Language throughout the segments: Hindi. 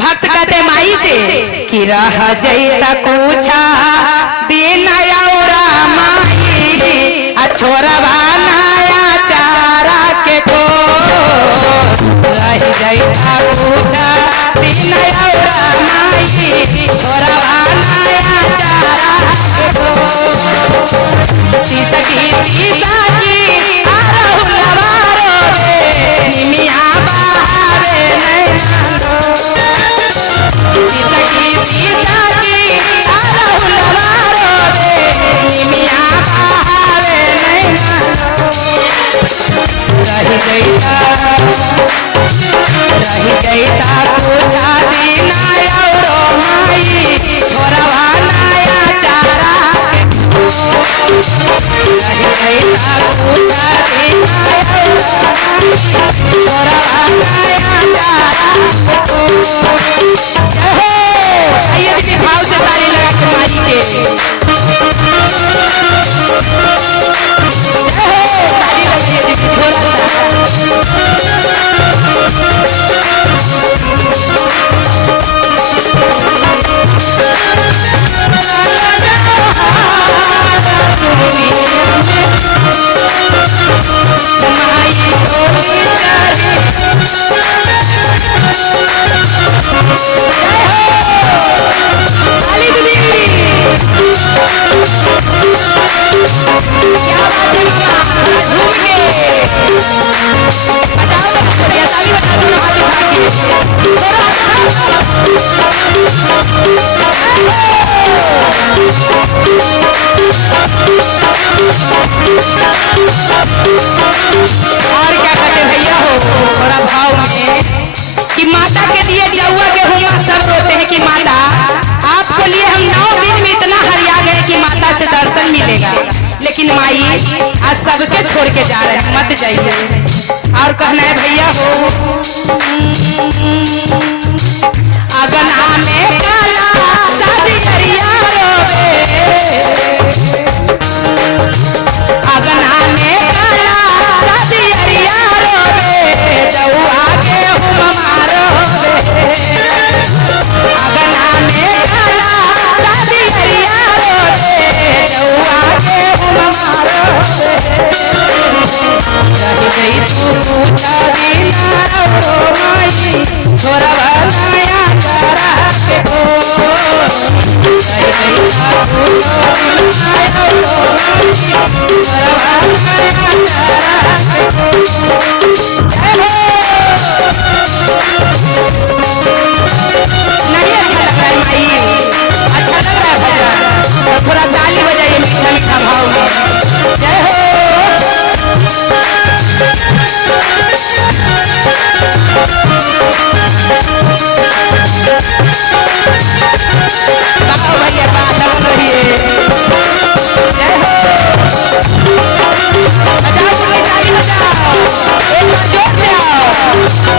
भक्त कहते माई से कि रह जैता कुछा दिन औरा माई आ छोरवा नया चारा के को रह जैता कुछा दिन औरा माई छोरवा नया चारा के को सीता की आरहुलवा रे निमिया बहावे नैना सीता की आरहुलवा रे निमिया बहावे नैना रही जैता कुछा दिन औरो माई छोरवा नया चारा रही जैता कुछा दिन छोरवा नया चारा आइए दीदी भाव से ताली लगा के माई के ताली लगाइए दीदी थोड़ा और क्या करते भैया हो थोड़ा भाव में कि माता के लिए जौआ गेहूं सब रोते हैं कि माता आपके लिए हम 9 दिन में इतना हरिया गए कि माता से दर्शन मिलेगा, लेकिन माई आज सबके छोड़ के जा रहे हैं, मत जाइए। और कहना है भैया हो अगना में काला शादी हरिया रोवे अगना में काला शादी हरिया रोवे जौआ गेहूं मारोवे अगना में काला शादी हरिया रोवे जौआ गेहूं मारोवे रह गई तू पूछा दिन औरो माई छोरवा नया चारा के को रह गई तू पूछा दिन औरो माई छोरवा नया चारा के को नहीं अच्छा लग रहा है माई, अच्छा लग रहा है भजन तो थोड़ा ताली बजाइए मीठा मीठा भाव में। जय हो भैया बात रहिए जय हो बजाओ पूरी ताली बजाओ एक बार जोर से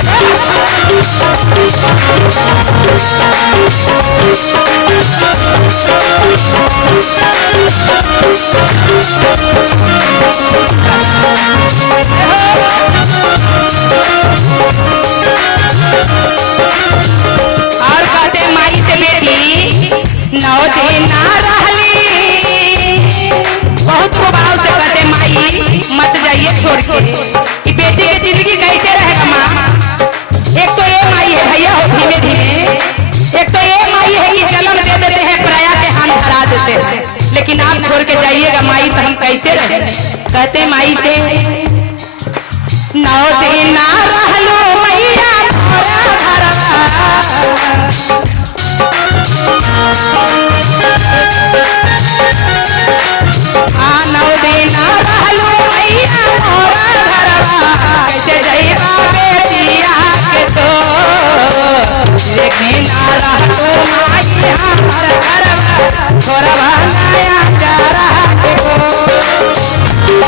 और कहते माई से बेटी 9 दिन ना रहली बहुत भाव से कहते माई मत जाइए छोड़ के कि बेटी की जिंदगी कैसे रहेगा माँ। एक तो ये माई है भैया हो धीमे धीमे, एक तो ये माई है कि जन्म दे देते हैं पराया के हाथ धरा देते हैं, लेकिन आप छोड़ के जाइएगा माई तो हम कैसे रहे। कहते माई से 9 दिन ना रहलो मैया मोरा घरवा 9 दिन ना रहलो मैया मोरा घरवा कैसे जइबा बेटिया के तो लेकिन ना रहलो माई हमर घरवा छोरवा नया चारा के को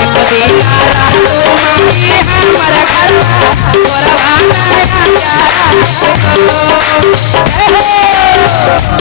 एक दिन ना रहलो माई हमर घरवा छोरवा नया चारा के को। जय हो।